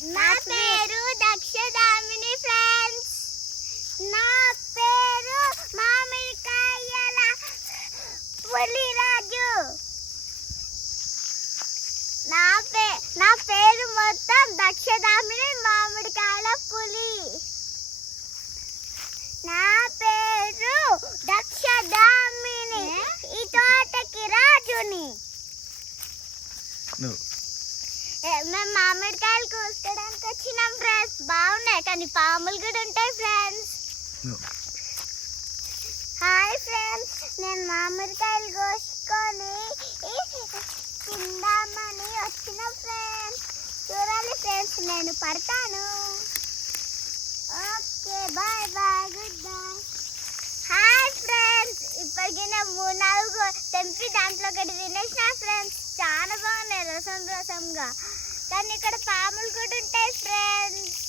నా పేరు దక్షదామిని ఫ్రెండ్స్. నా పేరు మామిడికాయల పులిరాజు. నా పేరు మొత్తం దక్షదామిని మామిడికాయల పులి. నా పేరు దక్షదామిని ఈ తోటకి రాజుని. మేము మామిడికాయలు కోసుకోవడానికి వచ్చినాం ఫ్రెండ్స్. బాగున్నాయి కానీ పాములు కూడా ఉంటాయి ఫ్రెండ్స్. హాయ్ ఫ్రెండ్స్, నేను మామిడికాయలు కోసుకొని తిందామని వచ్చిన ఫ్రెండ్స్. చూడాలి ఫ్రెండ్స్, నేను పడతాను. Okay, bye bye, good bye. Hi friends, ఇప్పటికీ నేను 3-4 తెంపి దాంట్లో ఒకటి తినేసిన ఫ్రెండ్స్. చాలా బాగున్నాయి, రసం రసంగా. కానీ ఇక్కడ పాములు కూడా ఉంటాయి ఫ్రెండ్స్.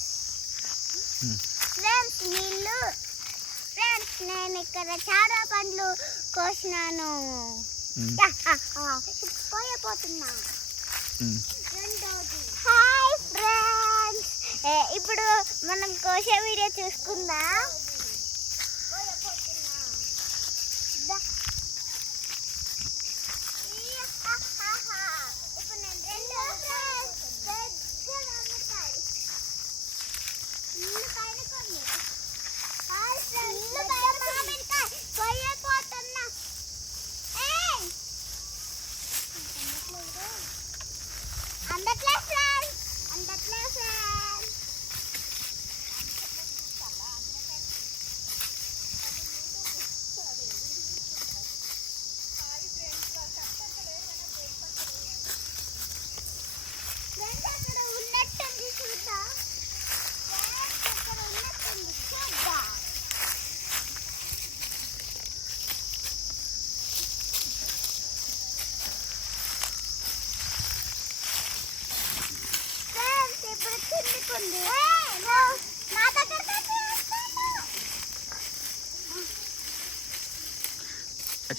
ఫ్రెండ్స్ నీళ్ళు ఫ్రెండ్స్, నేను ఇక్కడ చాలా పండ్లు కోసినాను. పోయపోతున్నా. హాయ్ ఫ్రెండ్స్, ఇప్పుడు మనం కోసే వీడియో చూసుకుందాం.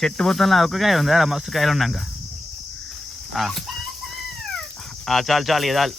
చెట్టు మొత్తంలో ఒక కాయ ఉందా? మస్తు కాయలు ఉన్నాక చాలు చాలు ఇక చాలు.